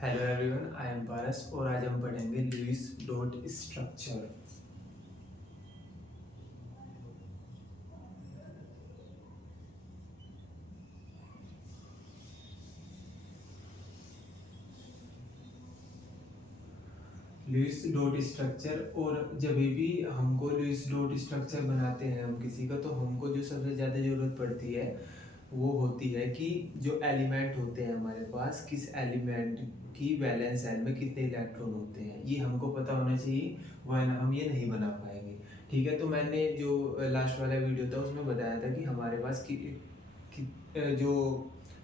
Hello everyone, I am Paras और आज हम पढ़ेंगे Lewis dot structure. Lewis dot structure. और जब भी हमको लुईस डॉट स्ट्रक्चर बनाते हैं हम किसी का, तो हमको जो सबसे ज़्यादा ज़रूरत पड़ती है वो होती है कि जो एलिमेंट होते हैं हमारे पास, किस एलिमेंट की वैलेंस शेल में कितने इलेक्ट्रॉन होते हैं, ये हमको पता होना चाहिए, वरना हम ये नहीं बना पाएंगे। ठीक है, तो मैंने जो लास्ट वाला वीडियो था उसमें बताया था कि हमारे पास जो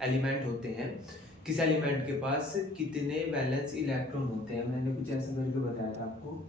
एलिमेंट होते हैं, किस एलिमेंट के पास कितने वैलेंस इलेक्ट्रॉन होते हैं, मैंने कुछ ऐसा करके बताया था आपको।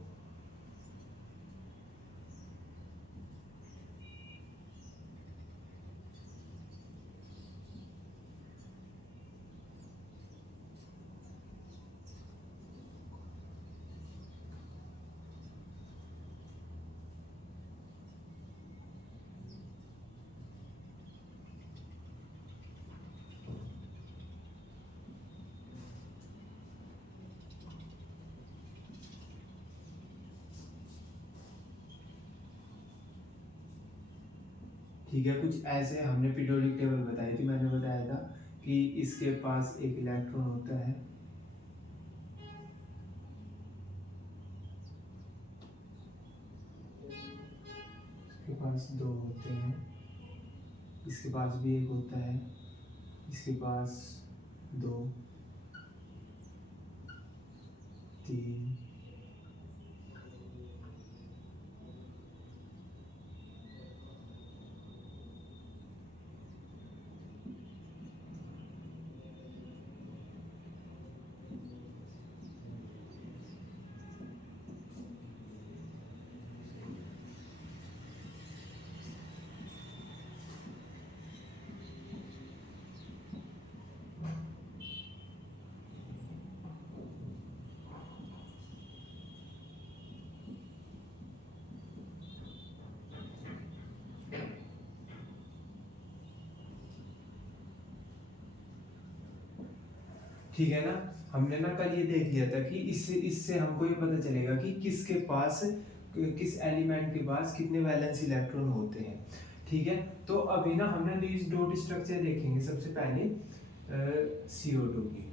ठीक है, कुछ ऐसे हमने पीरियोडिक टेबल बताई थी। मैंने बताया था कि इसके पास एक इलेक्ट्रॉन होता है, इसके पास दो होते हैं, इसके पास भी एक होता है, इसके पास दो, तीन, ठीक है ना। हमने ना कल ये देख लिया था कि इससे इससे हमको ये पता चलेगा कि किसके पास, किस एलिमेंट के पास कितने वैलेंस इलेक्ट्रॉन होते हैं। ठीक है, तो अभी ना हमने लुईस डॉट स्ट्रक्चर देखेंगे सबसे पहले CO2 की।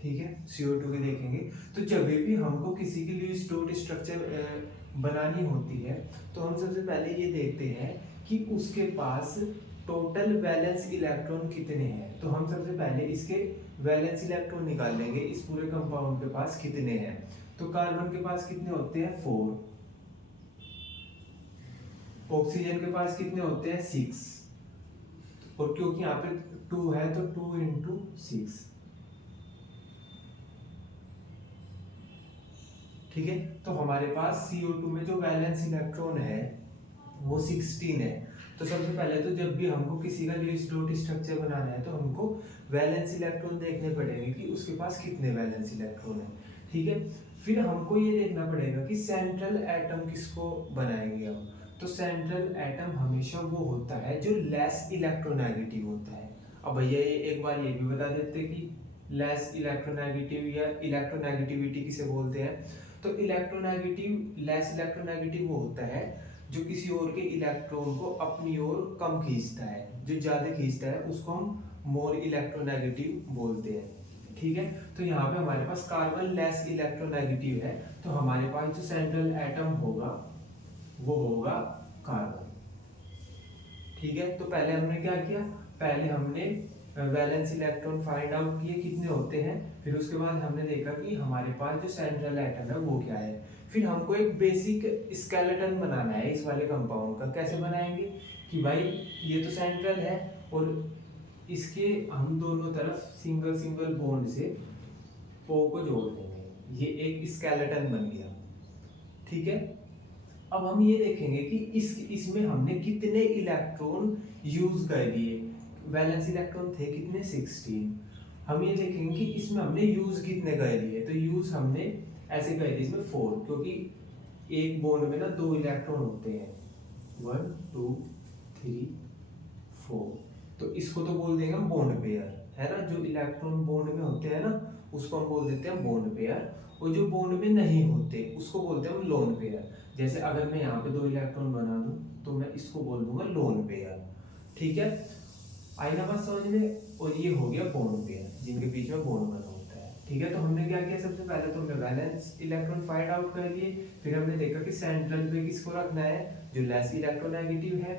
ठीक है, CO2 के देखेंगे। तो जब भी हमको किसी की लुईस डॉट स्ट्रक्चर बनानी होती है, तो हम सबसे पहले ये देखते हैं कि उसके पास टोटल वैलेंस इलेक्ट्रॉन कितने हैं। तो हम सबसे पहले इसके वैलेंस इलेक्ट्रॉन निकाल लेंगे, इस पूरे कंपाउंड के पास कितने हैं। तो कार्बन के पास कितने होते हैं, 4। ऑक्सीजन के पास कितने होते हैं, 6। और क्योंकि यहाँ पे 2 है तो 2 इंटू 6। ठीक है, तो हमारे पास CO2 में जो वैलेंस इलेक्ट्रॉन है वो 16 है। तो सबसे पहले तो जब भी हमको किसी का लुईस डॉट स्ट्रक्चर बनाना है, तो हमको वैलेंस इलेक्ट्रॉन देखने पड़ेंगे कि उसके पास कितने वैलेंस इलेक्ट्रॉन है। ठीक है, फिर हमको ये देखना पड़ेगा कि सेंट्रल एटम किसको बनाएंगे हम। तो सेंट्रल एटम हमेशा वो होता है जो लेस इलेक्ट्रोनेगेटिव होता है। अब भैया ये एक बार ये भी बता देते कि लेस इलेक्ट्रोनेगेटिव या इलेक्ट्रोनेगेटिविटी किसे बोलते हैं। तो इलेक्ट्रोनेगेटिव, लेस इलेक्ट्रोनेगेटिव वो होता है जो किसी और के इलेक्ट्रॉन को अपनी ओर कम खींचता है, जो ज्यादा खींचता है उसको हम मोर इलेक्ट्रोनेगेटिव बोलते हैं। ठीक है, तो यहाँ पे हमारे पास कार्बन लेस इलेक्ट्रोनेगेटिव है, तो हमारे पास जो सेंट्रल एटम होगा वो होगा कार्बन। ठीक है, तो पहले हमने क्या किया, पहले हमने वैलेंस इलेक्ट्रॉन फाइंड आउट किए कितने होते हैं। फिर उसके बाद हमने देखा कि हमारे पास जो सेंट्रल एटम है वो क्या है। फिर हमको एक बेसिक स्केलेटन बनाना है इस वाले कंपाउंड का। कैसे बनाएंगे कि भाई ये तो सेंट्रल है और इसके हम दोनों तरफ सिंगल सिंगल बॉन्ड से ओ को जोड़ देंगे, ये एक स्केलेटन बन गया। ठीक है, अब हम ये देखेंगे कि इसमें हमने कितने इलेक्ट्रॉन यूज कर दिए। वैलेंस इलेक्ट्रॉन थे कितने, 16। हम ये देखेंगे कि इसमें हमने यूज कितने कर दिए। तो यूज हमने ऐसे कर दिए इसमें 4, क्योंकि एक बॉन्ड में ना 2 इलेक्ट्रॉन होते हैं, 1 2 3 4। तो इसको तो बोल देंगे हम बॉन्ड पेयर, है ना, जो इलेक्ट्रॉन बॉन्ड में होते हैं ना उसको हम बोल देते हैं बॉन्ड पेयर, और जो बॉन्ड में नहीं होते उसको बोलते हैं हम लोन पेयर। जैसे अगर मैं यहाँ पे 2 इलेक्ट्रॉन बना दूं तो मैं इसको बोल दूंगा लोन पेयर। ठीक है, आई ना बात समझ में। और ये हो गया बॉन्ड पेयर जिनके बीच में बॉन्ड बना होता है। ठीक है, तो हमने क्या किया, सबसे पहले तो हमने वैलेंस इलेक्ट्रॉन फाइंड आउट कर लिए, फिर हमने देखा कि सेंट्रल पे किसको रखना है, जो लेस इलेक्ट्रोनेगेटिव है।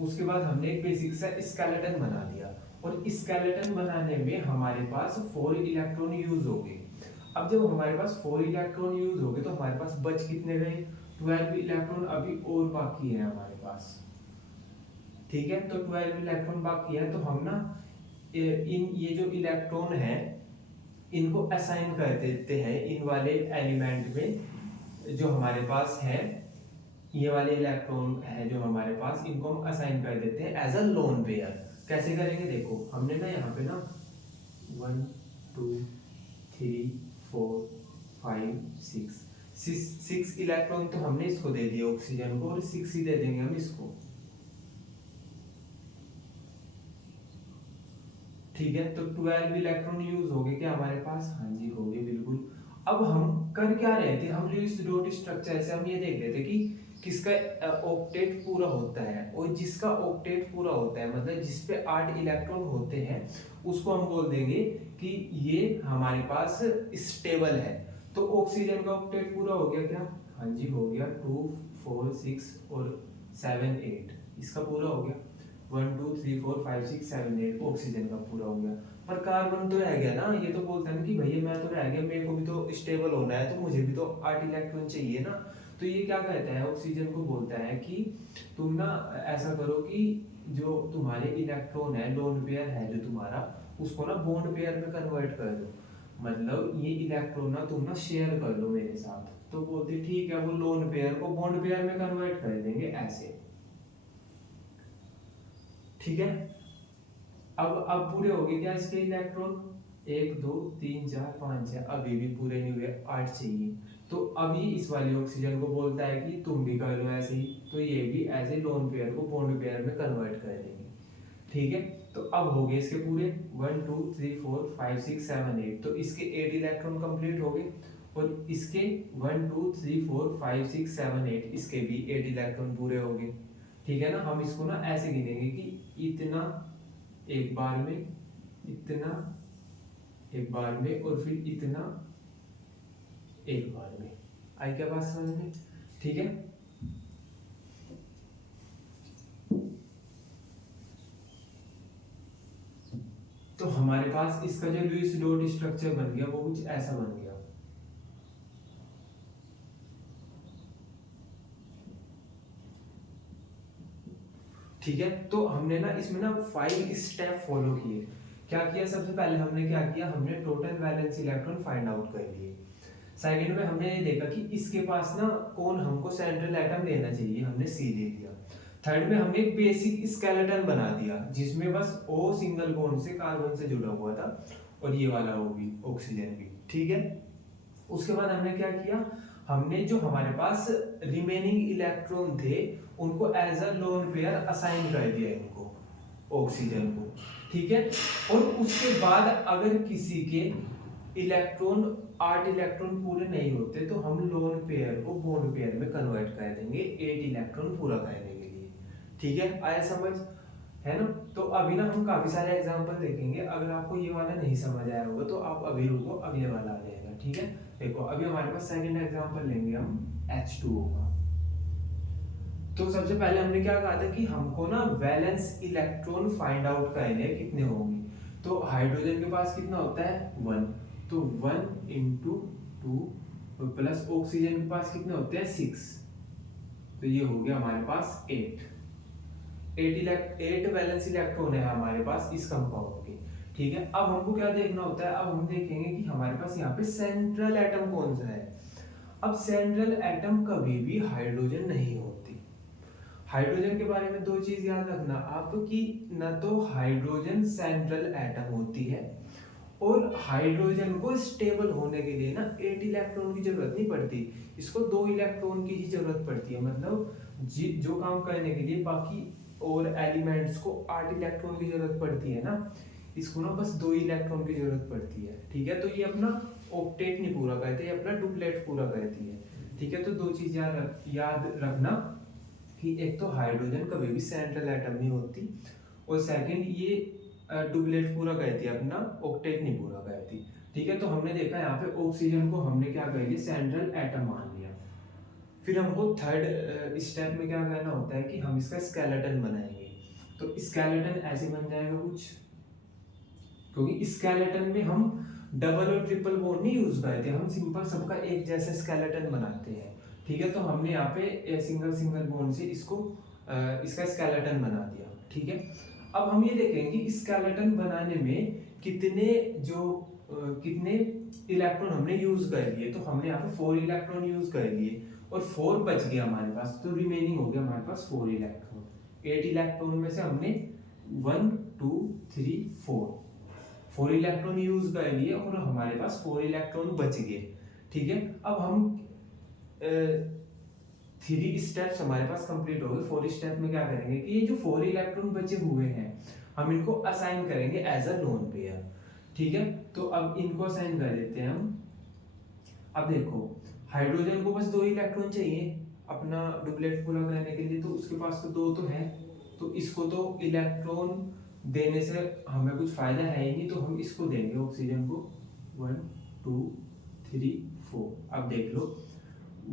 उसके बाद हमने एक बेसिक सा स्केलेटन बना लिया, और स्केलेटन बनाने में हमारे पास 4 इलेक्ट्रॉन यूज हो गए। अब जब हमारे पास 4 इलेक्ट्रॉन यूज हो गए तो हमारे पास बच कितने गए, 12 इलेक्ट्रॉन अभी और बाकी है हमारे पास। ठीक है, तो 12 इलेक्ट्रॉन बाकी है, तो हम ना इन ये जो इलेक्ट्रॉन है इनको असाइन कर देते हैं इन वाले एलिमेंट में जो हमारे पास है। ये वाले इलेक्ट्रॉन है जो हमारे पास, इनको हम असाइन कर देते हैं एज अ लोन पेयर। कैसे करेंगे, देखो हमने ना यहाँ पे ना 1 2 3 4 5 6 इलेक्ट्रॉन तो हमने इसको दे दिया ऑक्सीजन को, और 6 ही दे देंगे हम इसको। ठीक है, तो 12 इलेक्ट्रॉन यूज हो गए क्या हमारे पास, हाँ जी हो गए बिल्कुल। अब हम कर क्या रहे थे, हम लुईस डॉट स्ट्रक्चर से हम ये देख रहे थे कि किसका ऑक्टेट पूरा होता है, और जिसका ऑक्टेट पूरा होता है मतलब जिस पे 8 इलेक्ट्रॉन होते हैं उसको हम बोल देंगे कि ये हमारे पास स्टेबल है। तो ऑक्सीजन का ऑक्टेट पूरा हो गया क्या, हाँ जी हो गया, 2 4 6 और 7 8 इसका पूरा हो गया। 1 2 3 4 5 6 7 8 ऑक्सीजन का पूरा हो गया। पर कार्बन तो रह गया ना, ये तो बोलता है ना कि भैया मैं तो रह गया, मेरे को भी तो स्टेबल होना है, तो मुझे भी तो 8 इलेक्ट्रॉन चाहिए ना। तो ये क्या कहता है, ऑक्सीजन को बोलता है कि तुम ना ऐसा करो कि जो तुम्हारे इलेक्ट्रॉन है, लोन पेयर है जो तुम्हारा, उसको ना बॉन्ड पेयर में कन्वर्ट कर दो। मतलब ये इलेक्ट्रॉन ना तुम ना शेयर कर लो मेरे साथ। तो बोलते ठीक है, वो लोन पेयर को बॉन्ड पेयर में कन्वर्ट कर देंगे ऐसे। ठीक है, अब पूरे हो गए क्या इसके इलेक्ट्रॉन, 1 2 3 4 5 6, अभी भी पूरे नहीं हुए, 8 चाहिए। तो अभी इस वाली ऑक्सीजन को बोलता है कि तुम भी कर लो ऐसे ही, तो ये भी ऐसे लोन पेयर को बॉन्ड पेयर में कन्वर्ट कर देंगे। ठीक है, तो अब हो गए इसके पूरे 1 2 3 4 5 6 7 8, तो इसके 8 इलेक्ट्रॉन कंप्लीट हो गए, और इसके 1 2 3 4 5 6 7 8 इसके भी 8 इलेक्ट्रॉन पूरे हो गए। ठीक है ना, हम इसको ना ऐसे गिनेंगे कि इतना एक बार में, इतना एक बार में, और फिर इतना एक बार में। आई क्या बात समझ में। ठीक है, तो हमारे पास इसका जो लुईस डॉट स्ट्रक्चर बन गया वो कुछ ऐसा बन गया। ठीक है, तो हमने ना इसमें ना 5 स्टेप फॉलो किए। क्या किया, सबसे पहले हमने क्या किया, हमने total valence electron find out कर लिए। सेकंड में हमने ये देखा कि इसके पास ना कौन हमको सेंट्रल एटम लेना चाहिए, हमने सी ले लिया। थर्ड में हमने एक बेसिक स्केलेटन बना दिया जिसमें बस O सिंगल बॉन्ड से कार्बन से जुड़ा हुआ था, और ये वाला O भी, ऑक्सीजन भी। ठीक है, उसके बाद हमने क्या किया, हमने जो हमारे पास रिमेनिंग इलेक्ट्रॉन थे उनको as a lone pair assign कर दिया इनको, ऑक्सीजन को। ठीक है, और उसके बाद अगर किसी के इलेक्ट्रॉन 8 इलेक्ट्रॉन पूरे नहीं होते तो हम लोन पेयर को बॉन्ड पेयर में कन्वर्ट कर देंगे 8 इलेक्ट्रॉन पूरा करने के लिए। ठीक है, आया समझ, है ना। तो अभी ना हम काफी सारे एग्जांपल देखेंगे, अगर आपको ये वाला नहीं समझ आया होगा तो आप अभी रुको, अगले वाला आ जाएगा। ठीक है, देखो अभी हमारे पास सेकंड एग्जांपल लेंगे हम H2O का। तो सबसे पहले हमने क्या कहा था कि हमको ना वैलेंस इलेक्ट्रॉन फाइंड आउट करने हैं कितने होंगे। तो हाइड्रोजन के पास कितना होता है 1, तो 1 इंटू 2 प्लस ऑक्सीजन के पास कितने होते हैं 6, तो ये हो गया हमारे पास 8 वैलेंस इलेक्ट्रॉन है हमारे पास इस कंपाउंड के। ठीक है, अब हमको क्या देखना होता है, अब हम देखेंगे कि हमारे पास यहाँ पे सेंट्रल एटम कौन सा है। अब सेंट्रल एटम कभी भी हाइड्रोजन नहीं होती। हाइड्रोजन के बारे में 2 चीज याद रखना आप, कि न तो हाइड्रोजन सेंट्रल एटम होती है, और हाइड्रोजन को स्टेबल होने के लिए ना 8 इलेक्ट्रॉन की जरूरत नहीं पड़ती, इसको 2 इलेक्ट्रॉन की ही जरूरत पड़ती है। मतलब जो काम करने के लिए बाकी और एलिमेंट्स को 8 इलेक्ट्रॉन की जरूरत पड़ती है ना, इसको ना बस 2 इलेक्ट्रॉन की जरूरत पड़ती है, ठीक है। तो ये अपना ऑक्टेट नहीं पूरा करते, ये अपना डुप्लेट पूरा करती है, ठीक है। तो दो चीज याद रखना कि एक तो हाइड्रोजन कभी भी सेंट्रल एटम नहीं होती, और सेकंड ये डुप्लेट पूरा करती है, अपना ऑक्टेट नहीं पूरा करती, ठीक है। तो हमने देखा यहाँ पे ऑक्सीजन को हमने क्या कर लिया, सेंट्रल एटम मान लिया। फिर हमको थर्ड स्टेप में क्या करना होता है कि हम इसका स्केलेटन बनाएंगे। तो स्केलेटन ऐसे बन जाएगा कुछ, क्योंकि स्केलेटन में हम डबल और ट्रिपल बॉन्ड नहीं यूज करते, हम सिंपल सबका एक जैसा स्केलेटन बनाते हैं, ठीक है। तो हमने यहाँ पे सिंगल सिंगल बॉन्ड से इसको इसका स्केलेटन बना दिया, ठीक है। अब हम ये देखेंगे कि स्केलेटन बनाने में कितने इलेक्ट्रॉन हमने यूज कर लिए। तो हमने यहाँ पे 4 इलेक्ट्रॉन यूज कर लिए और 4 बच गया हमारे पास, तो रिमेनिंग हो गया हमारे पास 4 इलेक्ट्रॉन। 8 इलेक्ट्रॉन में से हमने 1 2 3 4 इलेक्ट्रॉन यूज कर लिए और हमारे पास 4 इलेक्ट्रॉन बच गए, ठीक है। अब हम 3 स्टेप्स हमारे पास कंप्लीट हो गए। 4 स्टेप में क्या करेंगे कि ये जो 4 इलेक्ट्रॉन बचे हुए हैं हम इनको असाइन करेंगे एज अ लोन पेयर, ठीक है। तो अब इनको असाइन कर देते हैं हम। अब देखो हाइड्रोजन को बस 2 इलेक्ट्रॉन चाहिए अपना डुप्लेट पूरा करने के लिए, तो उसके पास तो 2 तो है, तो इसको तो इलेक्ट्रॉन देने से हमें कुछ फायदा है ही नहीं, तो हम इसको देंगे ऑक्सीजन को 1 2 3 4। अब देख लो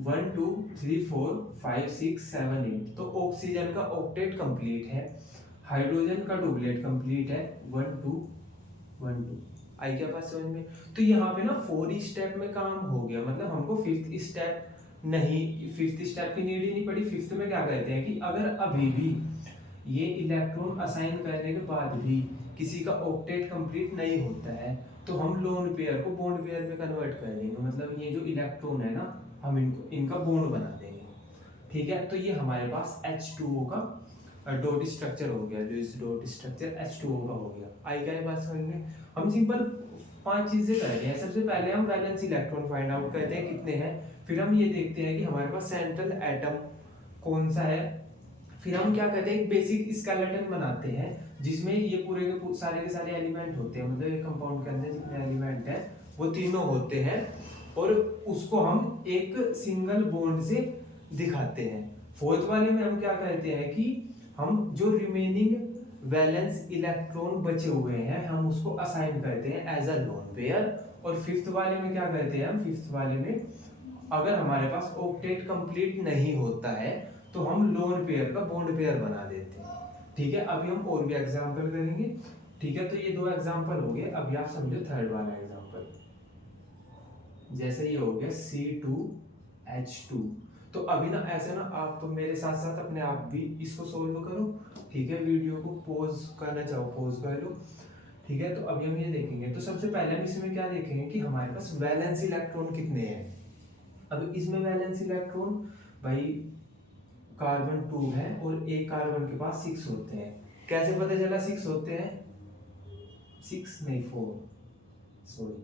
1 2 3 4 5 6 7 8, तो ऑक्सीजन का ऑक्टेट कंप्लीट है, हाइड्रोजन का डुप्लेट कंप्लीट है 1 2 1 2। आई क्या बात समझ में। तो यहाँ पे ना 4 स्टेप में काम हो गया, मतलब हमको 5th स्टेप नहीं, 5th स्टेप की नीड ही नहीं पड़ी। 5th में क्या कहते हैं कि अगर अभी भी ये इलेक्ट्रॉन असाइन करने के बाद भी किसी का ऑक्टेट कंप्लीट नहीं होता है तो हम लोन पेयर को बॉन्ड पेयर में कन्वर्ट कर देंगे, मतलब ये जो इलेक्ट्रॉन है ना हम इनका बॉन्ड बना देंगे, ठीक है। तो ये हमारे पास H2O का डॉट स्ट्रक्चर हो गया, जो इस डॉट स्ट्रक्चर H2O का हो गया। आई क्या बात समझ में। हम सिंपल 5 चीजें कर रहे हैं। सबसे पहले हम वैलेंस इलेक्ट्रॉन फाइंड आउट करते हैं कितने हैं, फिर हम ये देखते हैं कि हमारे पास सेंट्रल एटम कौन सा है, फिर हम क्या करते हैं एक बेसिक स्केलेटन बनाते हैं जिसमें ये पूरे के सारे एलिमेंट होते हैं, मतलब एक कंपाउंड के अंदर जितने एलिमेंट है वो तीनों होते हैं, और उसको हम एक सिंगल बॉन्ड से दिखाते हैं। 4th वाले में हम क्या करते हैं कि हम जो रिमेनिंग वैलेंस इलेक्ट्रॉन बचे हुए हैं हम उसको असाइन करते हैं एज अ लोन पेयर, और 5th वाले में क्या करते हैं हम 5th वाले में अगर हमारे पास ऑक्टेट कंप्लीट नहीं होता है तो हम लोन पेयर का बॉन्ड पेयर बना देते हैं, ठीक है। अभी हम और भी एग्जांपल करेंगे, ठीक है। तो ये 2 एग्जांपल हो गए, अभी आप समझो थर्ड वाला एग्जांपल। जैसे ये हो गया C2H2, तो अभी ना ऐसे ना आप मेरे साथ साथ अपने आप भी इसको सोल्व करो, ठीक है। वीडियो को पॉज करना चाहो पॉज कर लो, ठीक है। तो अभी हम ये देखेंगे, तो सबसे पहले हम इसमें क्या देखेंगे कि हमारे पास वैलेंस इलेक्ट्रॉन कितने हैं। अब इसमें वैलेंस इलेक्ट्रॉन भाई कार्बन 2 है और एक कार्बन के पास 6 होते हैं। कैसे पता चला 6 होते हैं, 6 नहीं 4 सॉरी,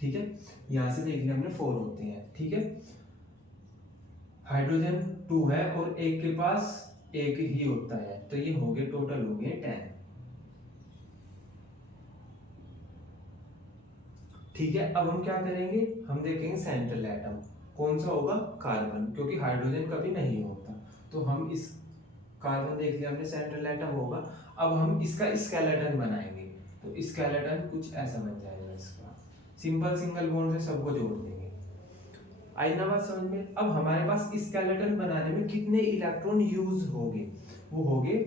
ठीक है। यहां से देख लिया हमने 4 होते हैं, ठीक है। हाइड्रोजन 2 है और एक के पास एक ही होता है, तो ये हो गए टोटल हो गए 10, ठीक है। अब हम क्या करेंगे, हम देखेंगे सेंट्रल एटम कौन सा होगा, कार्बन, क्योंकि हाइड्रोजन कभी नहीं होता, तो हम इस कार्बन देख लिया हमने सेंट्रल एटम होगा। अब हम इसका स्केलेटन बनाएंगे, तो स्केलेटन कुछ ऐसा बन जाएगा, इसका सिंपल सिंगल बॉन्ड से सबको जोड़ देंगे। आई ना बात समझ में। अब हमारे पास स्केलेटन बनाने में कितने इलेक्ट्रॉन यूज होंगे, वो होंगे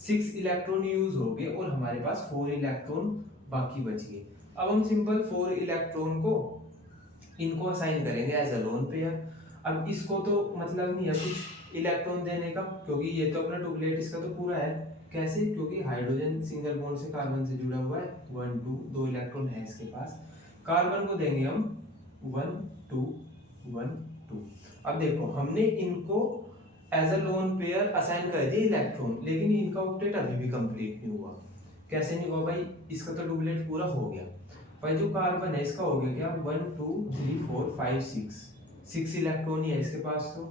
6 इलेक्ट्रॉन यूज हो गए और हमारे पास 4 इलेक्ट्रॉन बाकी बच गए। अब हम सिंपल 4 इलेक्ट्रॉन को इनको असाइन करेंगे एज अ लोन पेयर। अब इसको तो मतलब नहीं है कुछ इलेक्ट्रॉन देने का, क्योंकि ये तो अपना डुप्लेट इसका तो पूरा है। कैसे, क्योंकि हाइड्रोजन सिंगल बॉन्ड से कार्बन से जुड़ा हुआ है, 1 2 इलेक्ट्रॉन है इसके पास। कार्बन को देंगे हम 1 2 1 2। अब देखो हमने इनको as a lone pair assign कर दिया इलेक्ट्रॉन, लेकिन इनका ऑक्टेट अभी भी कंप्लीट नहीं हुआ। कैसे नहीं हुआ भाई, इसका तो डुप्लेट पूरा हो गया भाई। जो कार्बन है इसका हो गया क्या, 1 2 3 4 5 6 इलेक्ट्रॉन ही है इसके पास, तो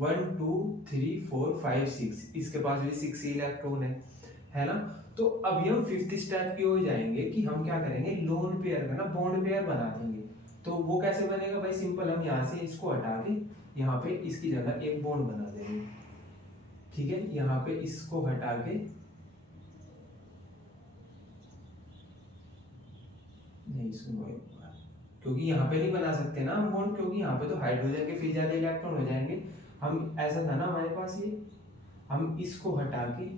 1 2 3 4 5 6 इसके पास भी 6 इलेक्ट्रॉन है, है ना। तो अभी हम फिफ्थ स्टेप की ओर जाएंगे कि हम क्या करेंगे, लोन पेयर का ना बॉन्ड पेयर बना देंगे। तो वो कैसे बनेगा भाई, सिंपल, हम यहाँ से इसको हटा के यहाँ पे इसकी जगह एक बॉन्ड बना देंगे। ठीक है, यहाँ पे इसको हटा के, नहीं इसको क्योंकि यहाँ पे नहीं बना सकते ना हम बॉन्ड, क्योंकि यहाँ पे तो हाइड्रोजन के फिर ज्यादा इलेक्ट्रॉन हो जाएंगे। हम ऐसा था ना हमारे पास ये, हम इसको हटा के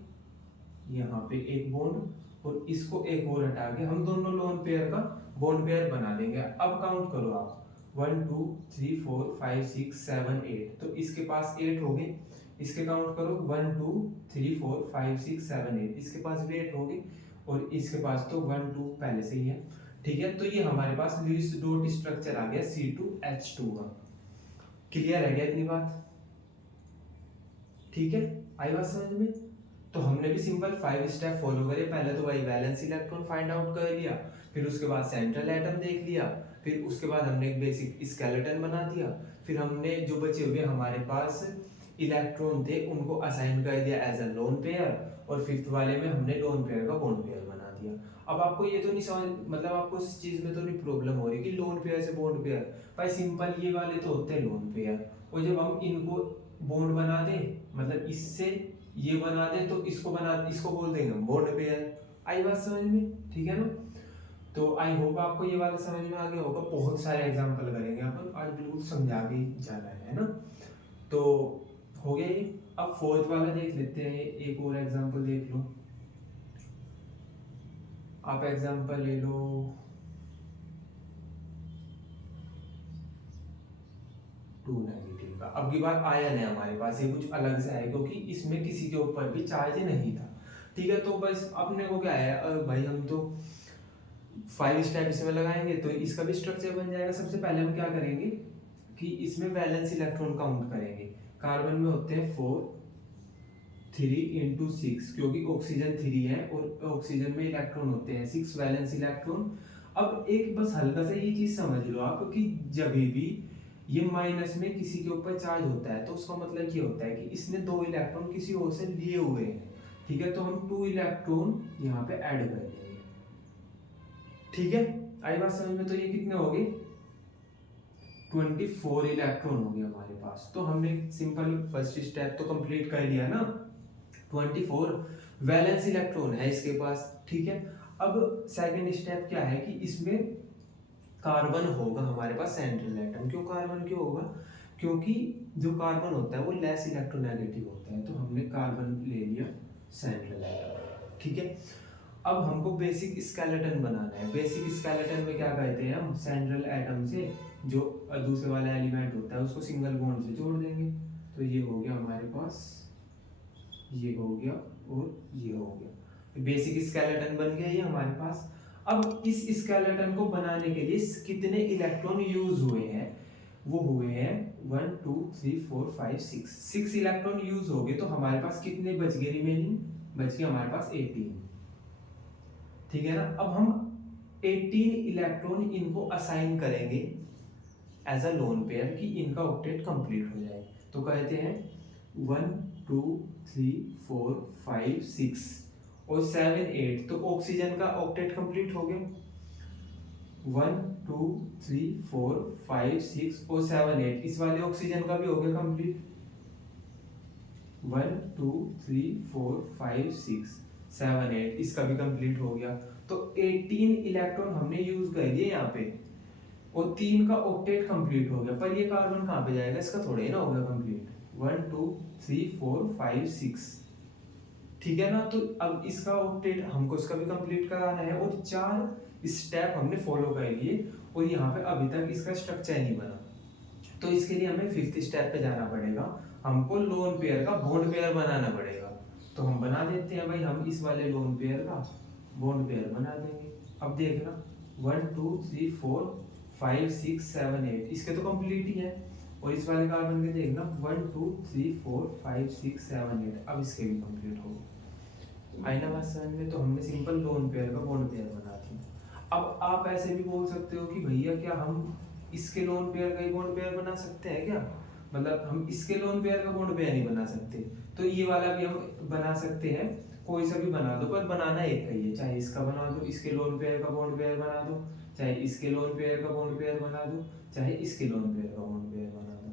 यहाँ पे एक बॉन्ड और इसको एक और हटा के हम दोनों लोन पेयर का बॉन्ड पेयर बना देंगे। अब काउंट करो आप, 1 2 3 4 5 6 7 8, तो इसके पास 8 हो गए। इसके काउंट करो 1 2 3 4 5 6 7 8, इसके पास भी 8 हो गए। और इसके पास तो 1 2 पहले से ही है। ठीक है, तो ये हमारे पास लुईस डॉट स्ट्रक्चर आ गया C2H2 का। क्लियर है क्या इतनी बात? ठीक है, आई बात समझ में? तो हमने भी सिंपल 5 स्टेप फॉलो करे। पहले तो भाई वैलेंस इलेक्ट्रॉन फाइंड आउट कर लिया, फिर उसके बाद सेंट्रल एटम देख लिया, फिर उसके बाद हमने एक बेसिक स्केलेटन बना दिया, फिर हमने जो बचे हुए हमारे पास इलेक्ट्रॉन थे उनको असाइन कर दिया एज अ लोन पेयर, और फिफ्थ वाले में हमने लोन पेयर का बॉन्ड पेयर बना दिया। अब आपको ये तो नहीं समझ, मतलब आपको इस चीज में तो नहीं प्रॉब्लम हो रही कि लोन पेयर से बॉन्ड पेयर, भाई सिंपल ये वाले तो होते हैं लोन पेयर, और जब हम इनको बॉन्ड बना दें, मतलब इससे ये बना दे तो इसको बोल देंगे हम बॉन्ड पेयर। आई बात समझ में? ठीक है ना। तो आई होप आपको ये वाला समझ में आ गया होगा। बहुत सारे एग्जांपल करेंगे अपन आज, बिल्कुल समझा के जाना है ना। तो हो गया ये। अब फोर्थ वाला देख लेते हैं, एक और एग्जांपल देख लो। आप एग्जांपल ले लो, टू नेगेटिव का। अब की बार आयन है हमारे पास, ये कुछ अलग से है क्योंकि इसमें किसी के ऊपर भी चार्ज नहीं था। ठीक है, तो बस अपने को क्या है भाई, हम तो 5 स्टेप इसमें लगाएंगे तो इसका भी स्ट्रक्चर बन जाएगा। सबसे पहले हम क्या करेंगे कि इसमें वैलेंस इलेक्ट्रॉन काउंट करेंगे। कार्बन में होते हैं 4 3 into 6, क्योंकि ऑक्सीजन 3 है और ऑक्सीजन में इलेक्ट्रॉन होते हैं 6 वैलेंस इलेक्ट्रॉन। अब एक बस हल्का सा ये चीज समझ लो आप कि जब भी ये माइनस में किसी के ऊपर चार्ज होता है तो उसका मतलब ये होता है कि इसने 2 इलेक्ट्रॉन किसी और से लिए हुए हैं। ठीक है, तो हम 2 इलेक्ट्रॉन यहाँ पे ऐड कर देंगे। ठीक है, आई बात समझ में? तो ये कितने हो गए, 24 इलेक्ट्रॉन हो गए हमारे पास। तो हमने सिंपल फर्स्ट स्टेप तो कंप्लीट कर लिया ना, 24 वैलेंस इलेक्ट्रॉन है इसके पास। ठीक है, अब सेकंड स्टेप क्या है कि इसमें कार्बन होगा हमारे पास सेंट्रल एटम। क्यों कार्बन क्यों होगा? क्योंकि जो कार्बन होता है वो लेस इलेक्ट्रोनेगेटिव होता है, तो हमने कार्बन ले लिया सेंट्रल एटम। ठीक है, अब हमको बेसिक स्केलेटन बनाना है। बेसिक स्केलेटन में क्या कहते हैं हम, सेंट्रल एटम से जो दूसरे वाला एलिमेंट होता है उसको सिंगल बॉन्ड से जोड़ देंगे। तो ये हो गया हमारे पास, ये हो गया और ये हो गया। बेसिक स्केलेटन बन गया ये हमारे पास। अब इस स्केलेटन को बनाने के लिए कितने इलेक्ट्रॉन यूज हुए हैं, वो हुए हैं 1 2 3 4 5 6 इलेक्ट्रॉन यूज हो गए। तो हमारे पास कितने बच गए रिमेनिंग, बच गए हमारे पास 18। ठीक है ना, अब हम 18 इलेक्ट्रॉन इनको असाइन करेंगे एज अ लोन पेयर कि इनका ऑक्टेट कंप्लीट हो जाए। तो कहते हैं 1 2 3 4 5 6 और 7 8, तो ऑक्सीजन का ऑक्टेट कंप्लीट हो गया। 1 2 3 4 5 6 और 7 8, इस वाले ऑक्सीजन का भी हो गया कंप्लीट। 1 2 3 4 5 6 7 8, इसका भी कंप्लीट हो गया। तो 18 इलेक्ट्रॉन हमने यूज कर लिए यहाँ पे, और 3 का ऑक्टेट कंप्लीट हो गया। पर ये कार्बन कहाँ पे जाएगा, इसका थोड़ा ही ना होगा कंप्लीट। 1 2 3 4 5 6, ठीक है ना। तो अब इसका ऑक्टेट हमको इसका भी कंप्लीट कराना है, और 4 स्टेप हमने फॉलो कर लिए, और यहाँ पे अभी तक इसका स्ट्रक्चर नहीं बना। तो इसके लिए हमें 5th स्टेप पे जाना पड़ेगा, हमको लोन पेयर का बॉन्ड पेयर बनाना पड़ेगा। तो हम बना देते हैं भाई, हम इस वाले लोन पेयर का बॉन्ड पेयर बना देंगे। अब देखना 1 2 3 4 5 6 7 8, इसके तो कंप्लीट ही है। और इस वाले कार्बन के देखना 1 2 3 4 5 6 7 8, अब इसके भी कंप्लीट हो गए। आईना बात समझ में? तो हमने सिंपल लोन पेयर का बॉन्ड पेयर बना दिया। अब आप ऐसे भी बोल सकते हो कि भैया क्या हम इसके लोन पेयर का ही बॉन्ड पेयर बना सकते हैं क्या, मतलब हम इसके लोन पेयर का बॉन्ड पेयर नहीं बना सकते? तो ये वाला भी हम बना सकते हैं, कोई सा भी बना दो, पर बनाना एक का ही है, चाहे इसका बना दो, इसके लोन पेयर का बॉन्ड पेयर बना दो, चाहे इसके लोन पेयर का बॉन्ड पेयर बना दो, चाहे इसके लोन पेयर का बॉन्ड पेयर बना दो।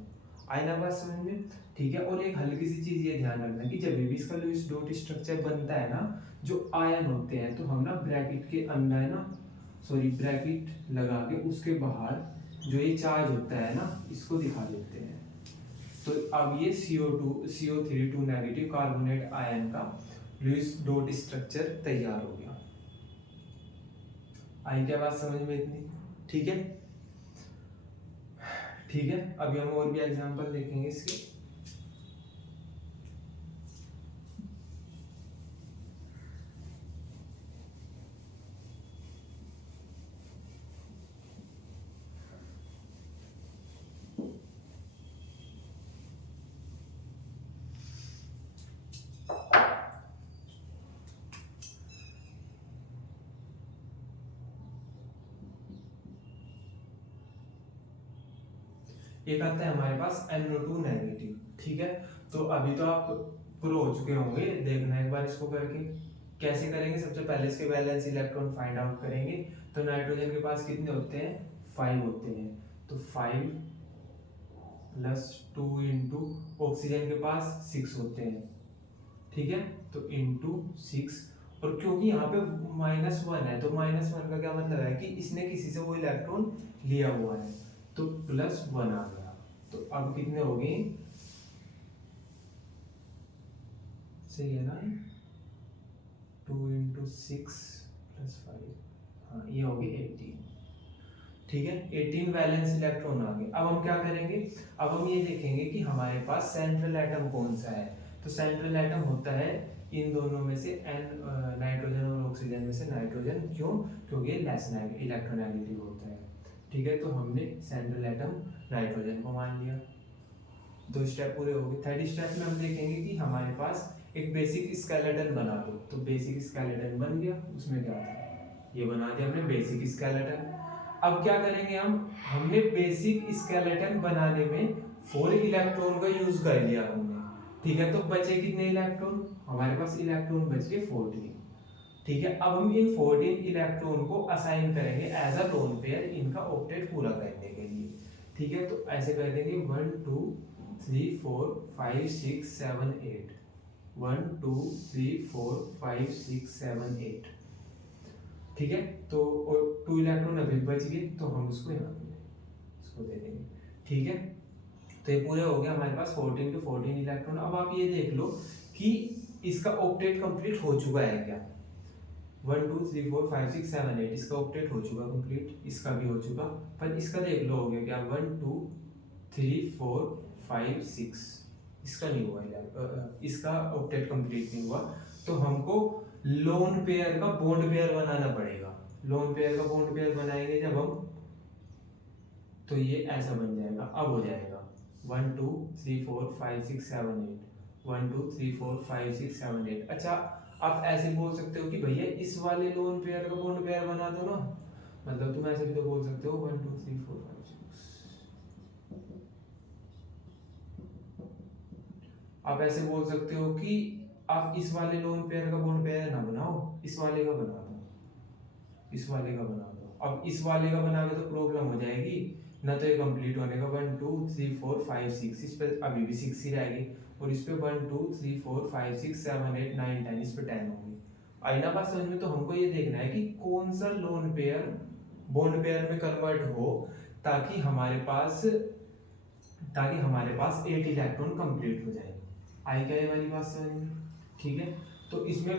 आई ना बात समझ में? ठीक है। और एक हल्की सी चीज ये ध्यान रखना कि जब भी इसका लुईस डॉट स्ट्रक्चर बनता है ना, जो आयन होते हैं तो हम ना ब्रैकेट के अंदर ना, सॉरी ब्रैकेट लगा के उसके बाहर जो ये चार्ज होता है ना, इसको दिखा देते हैं। तो अब ये CO3 2 नेगेटिव कार्बोनेट आयन का लुईस डॉट स्ट्रक्चर तैयार हो गया। आई क्या बात समझ में इतनी? ठीक है, ठीक है। अभी हम और भी एग्जांपल देखेंगे इसके। एक आता है हमारे पास NO2 नेगेटिव। ठीक है, तो अभी तो आप प्रो हो चुके होंगे, देखना एक बार इसको करके। कैसे करेंगे? सबसे पहले इसके वैलेंस इलेक्ट्रॉन फाइंड आउट करेंगे। तो नाइट्रोजन के पास कितने होते हैं? 5 होते हैं। तो 5 प्लस 2 इंटू ऑक्सीजन के पास 6 होते हैं। ठीक है, तो इंटू 6। और क्योंकि यहाँ पे -1 है, तो -1 का क्या मतलब है कि इसने किसी से वो इलेक्ट्रॉन लिया हुआ है, तो +1 आ गया। तो अब कितने हो गए? सही है ना? 2 इंटू 6 प्लस 5, हाँ ये हो गई 18। ठीक है, 18 वैलेंस इलेक्ट्रॉन आ गए। अब हम क्या करेंगे? अब हम ये देखेंगे कि हमारे पास सेंट्रल एटम कौन सा है। तो सेंट्रल एटम होता है इन दोनों में से नाइट्रोजन और ऑक्सीजन में से नाइट्रोजन। क्यों? क्योंकि लेस इलेक्ट्रोनेगेटिव होता है। ठीक है, तो हमने सेंट्रल एटम नाइट्रोजन को मान लिया। 2 स्टेप पूरे हो गए। थर्ड स्टेप में हम देखेंगे कि हमारे पास एक बेसिक स्केलेटन बना दो। तो बेसिक स्केलेटन बन गया। उसमें क्या था? ये बना दिया हमने बेसिक स्केलेटन। अब क्या करेंगे हमने बेसिक स्केलेटन बनाने में 4 इलेक्ट्रॉन का यूज कर लिया हमने। ठीक है, तो बचे कितने इलेक्ट्रॉन? हमारे पास इलेक्ट्रॉन बच गए 14। ठीक है, अब हम इन 14 इलेक्ट्रॉन को असाइन करेंगे एज अ लोन पेयर इनका ऑक्टेट पूरा करने के लिए। ठीक है, तो ऐसे कर देंगे 1 2 3 4 5 6 7 8, 1 2 3 4 5 6 7 8। ठीक है, तो 2 इलेक्ट्रॉन अभी बच गए, तो हम उसको यहाँ पे इसको दे देंगे। ठीक है, तो ये पूरे हो गया हमारे पास 14 to 14 इलेक्ट्रॉन। अब आप ये देख लो कि इसका ऑक्टेट कंप्लीट हो चुका है क्या? 1 2 3 4 5 6 7 8 इसका ऑक्टेट हो चुका कंप्लीट, इसका भी हो चुका। पर इसका देख लो हो गया क्या? 1 2 3 4 5 6 इसका नहीं हुआ, इसका ऑक्टेट कंप्लीट नहीं हुआ। तो हमको लोन पेयर का बॉन्ड पेयर बनाना पड़ेगा। लोन पेयर का बॉन्ड पेयर बनाएंगे जब हम, तो ये ऐसा बन जाएगा। अब हो जाएगा 1 2 3 4 5 6 7 8, 1 2 3 4 5 6 7 8। अच्छा, आप ऐसे बोल सकते हो कि भैया इस वाले लोन पेयर का बॉन्ड पेयर बना दो ना। मतलब तुम ऐसे भी तो बोल सकते हो 1 2 3 4 5 6। आप ऐसे बोल सकते हो कि आप इस वाले लोन पेयर का बॉन्ड पेयर ना बनाओ, इस वाले का बना दो, इस वाले का बना दो। अब इस वाले का बना के तो प्रॉब्लम हो जाएगी ना, तो ये कंप्लीट होने का 1 2 3 4 5 6, इस पे अभी भी 6 ही रहेगी। और इस पे 1 2 3 4 5 6 7 8 9 10, इस पे 10 होगी। आईना बात समझ में? तो हमको ये देखना है कि कौन सा लोन पेयर बॉन्ड पेयर में कन्वर्ट हो, ताकि हमारे पास 8 इलेक्ट्रॉन कंप्लीट हो जाए। आई क्या ये वाली बात समझ में? ठीक है, तो इसमें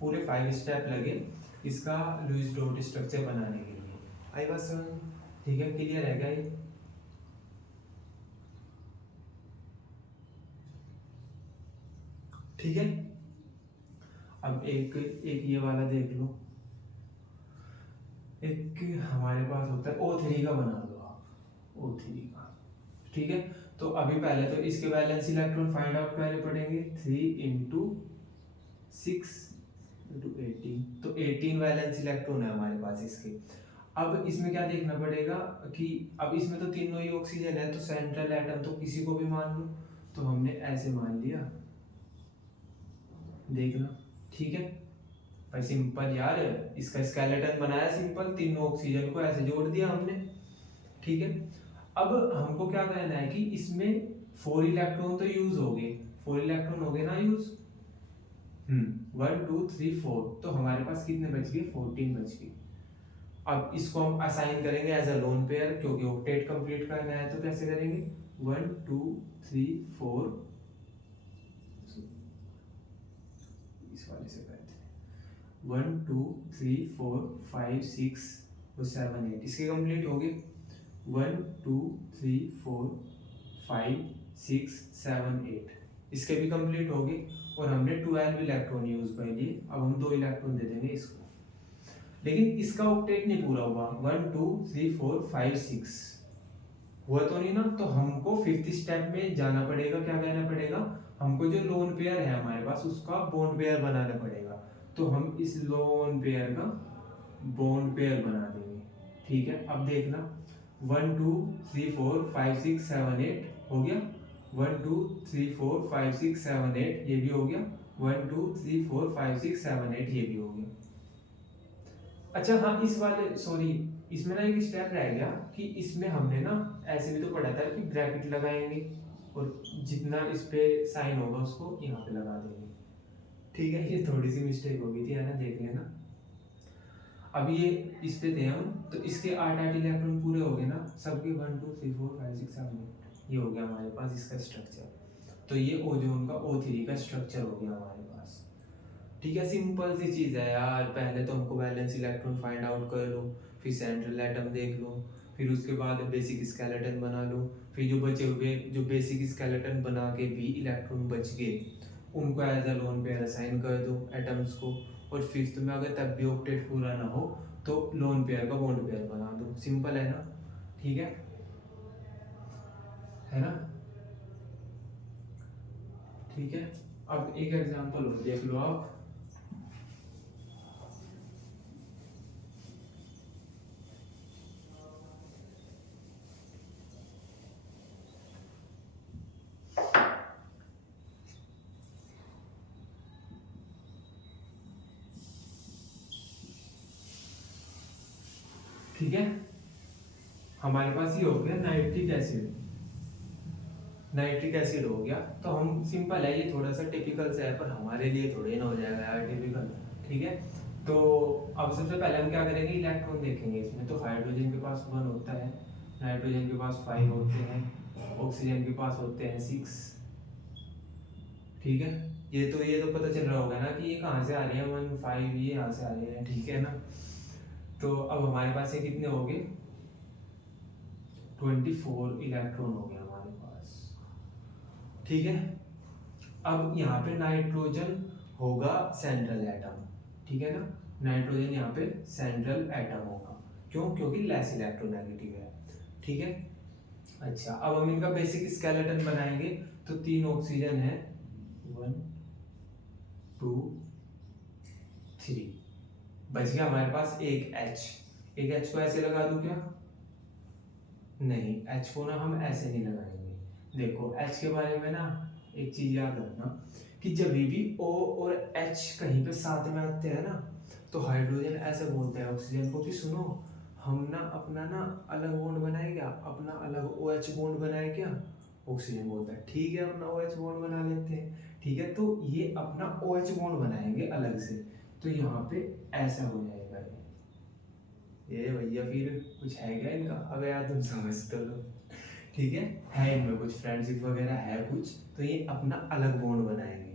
पूरे 5 स्टेप लगे इसका लुईस डॉट स्ट्रक्चर बनाने के लिए। आई बात समझ में? ठीक है, क्लियर है क्या ये? ठीक है, अब एक ये वाला देख लो। एक हमारे पास होता है O3 का बना दो आप, O3 का। ठीक है, तो अभी पहले तो इसके वैलेंस इलेक्ट्रॉन फाइंड आउट करने पड़ेंगे। 3 इंटू 6 इंटू 18, तो 18 वैलेंस इलेक्ट्रॉन है हमारे पास इसके। अब इसमें क्या देखना पड़ेगा कि अब इसमें तो तीनों ही ऑक्सीजन है, तो सेंट्रल एटम तो किसी को भी मान लो। तो हमने ऐसे मान लिया देखना, ठीक है भाई। सिंपल यार, इसका स्केलेटन बनाया सिंपल, तीनों ऑक्सीजन को ऐसे जोड़ दिया हमने, ठीक है। अब हमको क्या कहना है कि इसमें 4 इलेक्ट्रॉन तो यूज हो गए, 4 इलेक्ट्रॉन हो गए ना यूज, 1 2 3 4, तो हमारे पास कितने बच गए, 14 बच गए। अब इसको हम असाइन करेंगे एज अ लोन पेयर, क्योंकि ऑक्टेट कंप्लीट करना है, तो कैसे करेंगे, 1 2 3 4, इस वाले से करते हैं, 1 2 3 4 5 6 और 7 8, इसके कंप्लीट हो गए, 1 2 3 4 5 6 7 8, इसके भी कंप्लीट हो गए। और हमने 12 इलेक्ट्रॉन यूज कर लिए, अब हम 2 इलेक्ट्रॉन दे देंगे इसको। लेकिन इसका ऑक्टेट नहीं पूरा हुआ, 1 2 3 4 5 6 हुआ तो नहीं ना, तो हमको फिफ्थ स्टेप में जाना पड़ेगा, क्या कहना पड़ेगा, हमको जो लोन पेयर है हमारे पास उसका बॉन्ड पेयर बनाना पड़ेगा। तो हम इस लोन पेयर का बॉन्ड पेयर बना देंगे, ठीक है। अब देखना, 1 2 3 4 5 6 7 8 हो गया, 1 2 3 4 5 6 7 8 ये भी हो गया, 1 2 3 4 5 6 7 8 ये भी हो गया। अच्छा हाँ, इस वाले सॉरी, इसमें ना एक स्टेप रह गया कि इसमें हमने ना ऐसे भी तो पढ़ा था कि ब्रैकेट लगाएंगे और जितना इस पे साइन होगा उसको यहाँ पे लगा देंगे, ठीक है। ये थोड़ी सी मिस्टेक हो गई थी, है ना, देख लेना। अब ये इस पे थे हम, तो इसके 8 इलेक्ट्रॉन पूरे हो गए ना सबके, 1 2 3 4 5 6 7 8, ये हो गया हमारे पास इसका स्ट्रक्चर। तो ये ओजोन का O3 का स्ट्रक्चर हो गया हमारे पास, ठीक है। सिंपल सी चीज है यार, पहले तो हमको वैलेंस इलेक्ट्रॉन फाइंड आउट कर लो, फिर सेंट्रल एटम देख लो, फिर उसके बाद बेसिक स्केलेटन बना लो, फिर जो बचे हुए जो बेसिक स्केलेटन बना के भी इलेक्ट्रॉन बच गए उनको as a lone pair assign कर दो एटम्स को, और फिफ्थ में अगर तब भी ऑक्टेट पूरा ना हो तो लोन पेयर का बॉन्ड पेयर बना दो, सिंपल है ना, ठीक है ना, ठीक है। अब एक एग्जांपल और देख लो आप, ठीक है। हमारे पास ये हो गया नाइट्रिक एसिड, नाइट्रिक एसिड हो गया। तो हम सिंपल है, ये थोड़ा सा टिपिकल सा है पर हमारे लिए थोड़े ना हो जाएगा यार टिपिकल, ठीक है। तो अब सबसे पहले हम क्या करेंगे, इलेक्ट्रॉन देखेंगे इसमें। तो हाइड्रोजन के पास 1 होता है, नाइट्रोजन के पास 5 होते हैं, ऑक्सीजन के पास होते हैं 6, ठीक है। ये तो पता चल रहा होगा ना कि ये कहाँ से आ रहे हैं, 1 5 ये यहाँ से आ रहे हैं, ठीक है ना। तो अब हमारे पास ये कितने हो गए, 24 इलेक्ट्रॉन हो गया हमारे पास, ठीक है। अब यहाँ पे नाइट्रोजन होगा सेंट्रल एटम, ठीक है ना, नाइट्रोजन यहाँ पे सेंट्रल एटम होगा, क्यों, क्योंकि लेस इलेक्ट्रोनेगेटिव है, ठीक है। अच्छा, अब हम इनका बेसिक स्केलेटन बनाएंगे। तो 3 ऑक्सीजन है, 1 2 3, बच गया हमारे पास एक H। एक H को ऐसे लगा दूं क्या, नहीं, H को ना हम ऐसे नहीं लगाएंगे। देखो H के बारे में ना एक चीज याद रखना कि जब भी O और H कहीं पे साथ में आते हैं ना, तो हाइड्रोजन ऐसे बोलता है ऑक्सीजन को कि सुनो, हम ना अपना ना अलग बॉन्ड बनाए क्या, अपना अलग OH बॉन्ड बनाए क्या। ऑक्सीजन बोलता है ठीक है अपना OH बॉन्ड बना लेते हैं, ठीक है। तो ये अपना OH बॉन्ड बनाएंगे अलग से, तो यहाँ पे ऐसा हो जाएगा ये भैया, फिर कुछ है क्या इनका, अब यार तुम समझ तो लो, ठीक है इनमें कुछ फ्रेंडशिप वगैरह है कुछ, तो ये अपना अलग बॉन्ड बनाएंगे,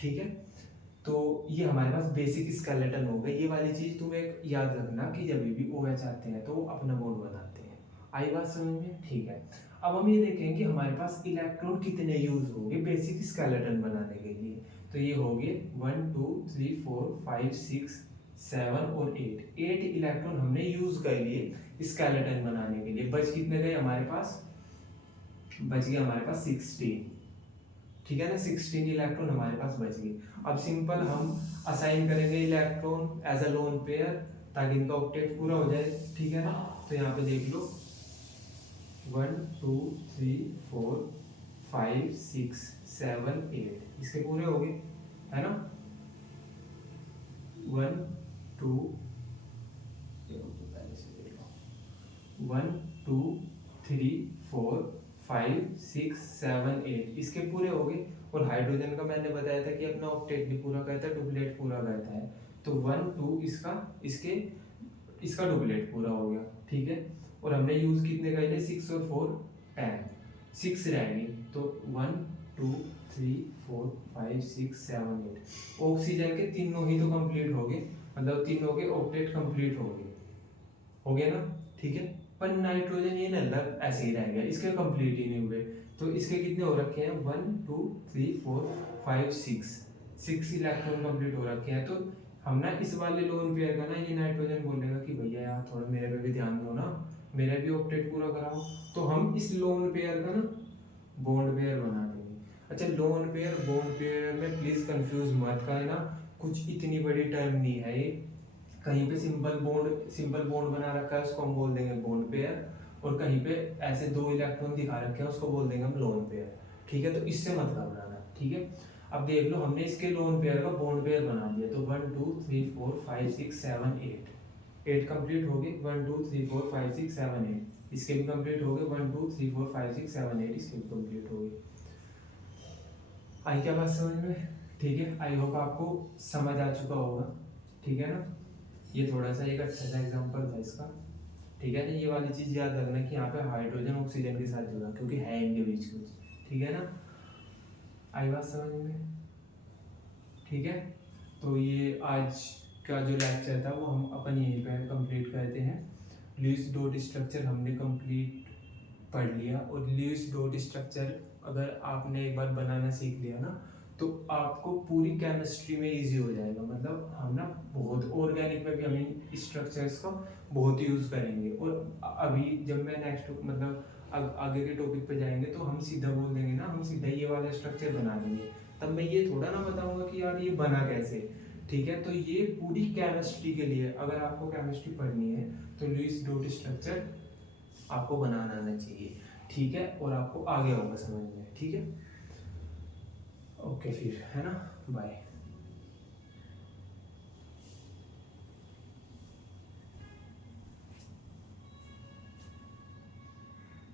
ठीक है। तो ये हमारे पास बेसिक स्केलेटन हो गया। ये वाली चीज तुम एक याद रखना कि जब भी OH आते हैं तो वो अपना बॉन्ड बनाते हैं, आई बात समझ में, ठीक है। अब हम ये देखेंगे हमारे पास इलेक्ट्रॉन कितने यूज होंगे बेसिक स्केलेटन बनाने के लिए। तो ये हो गए 1 2 3 4 5 6 7 और 8 इलेक्ट्रॉन हमने यूज कर लिए स्केलेटन बनाने के लिए। बच कितने गए हमारे पास, बच गए हमारे पास 16, ठीक है ना, 16 इलेक्ट्रॉन हमारे पास बच गए। अब सिंपल हम असाइन करेंगे electron as a lone pair ताकि इनका ऑक्टेट पूरा हो जाए, ठीक है ना। तो यहाँ पे देख लो 1 2 3 4 5 6 7 8 इसके पूरे हो गए, है ना। 1 2 पहले से देख लो 1 2 3 4 5 6 7 8 इसके पूरे हो गए। और हाइड्रोजन का मैंने बताया था कि अपना ऑक्टेट भी पूरा करता है, डुप्लेट पूरा करता है। तो 1 2 इसका डुप्लेट पूरा हो गया, ठीक है। और हमने यूज कितने कर लिए, 6 और 4 10, 6 रहेंगे। तो 1 2 3 4 5 6 7 8 ऑक्सीजन के तीनों ही तो कंप्लीट हो गए, मतलब तीनों के ऑक्टेट कंप्लीट हो गया ना, ठीक है। पर नाइट्रोजन ये नंबर ऐसे ही रह गया, इसके कंप्लीट ही नहीं हुए। तो इसके कितने हो रखे हैं, 1 2 3 4 5 6 इलेक्ट्रॉन कंप्लीट हो रखे हैं। तो हम ना इस वाले लोन पेयर का ना, ये नाइट्रोजन बोलेगा कि भैया यार थोड़ा मेरे पे भी ध्यान दो ना, मेरा भी ऑक्टेट पूरा कराओ। तो हम इस लोन पेयर का ना बॉन्ड पेयर बना देंगे। अच्छा, लोन पेयर बॉन्ड पेयर में प्लीज कंफ्यूज मत करना, कुछ इतनी बड़ी टर्म नहीं है ये। कहीं पे सिंपल बॉन्ड बना रखा है, उसको हम बोल देंगे बॉन्ड पेयर। और कहीं पे ऐसे 2 इलेक्ट्रॉन दिखा रखे हैं, उसको बोल देंगे हम लोन पेयर, ठीक है। तो इससे मत घबराना, ठीक है। अब देख लो, हमने इसके लोन पेयर का बॉन्ड पेयर बना दिया। तो 1 2 3 4 5 6 7 8 कंप्लीट हो गए। 1 2 3 4 5 6 7 8 इसके भी कंप्लीट हो गए। 1 2 3 4 5 6 7 8 इसके भी कंप्लीट हो गए। आई क्या बात समझ में, ठीक है। आई होप आपको समझ आ चुका होगा, ठीक है ना। ये थोड़ा सा एक अच्छा सा एग्जांपल था इसका, ठीक है ना। ये वाली चीज याद रखना कि यहाँ पे हाइड्रोजन ऑक्सीजन के साथ जुड़ा, क्योंकि है इनके बीच कुछ, ठीक है ना। आई बात समझ में, ठीक है। तो ये आज का जो लेक्चर था वो हम अपन यहीं पे कंप्लीट करते हैं। लुईस डॉट स्ट्रक्चर हमने कंप्लीट पढ़ लिया। और लुईस डॉट स्ट्रक्चर अगर आपने एक बार बनाना सीख लिया ना, तो आपको पूरी केमिस्ट्री में इजी हो जाएगा। मतलब हम ना बहुत ऑर्गेनिक में भी हम इन स्ट्रक्चर्स का बहुत यूज़ करेंगे। और अभी जब मैं नेक्स्ट मतलब आगे के टॉपिक पे जाएंगे तो हम सीधा बोल देंगे ना, हम सीधा ये वाला स्ट्रक्चर बना देंगे। तब मैं ये थोड़ा ना बताऊंगा कि यार ये बना कैसे, ठीक है। तो ये पूरी केमिस्ट्री के लिए, अगर आपको केमिस्ट्री पढ़नी है तो लुईस डॉट स्ट्रक्चर आपको बनाना आना चाहिए, ठीक है। और आपको आगे होगा समझ में, ठीक है। ओके फिर, है ना, बाय।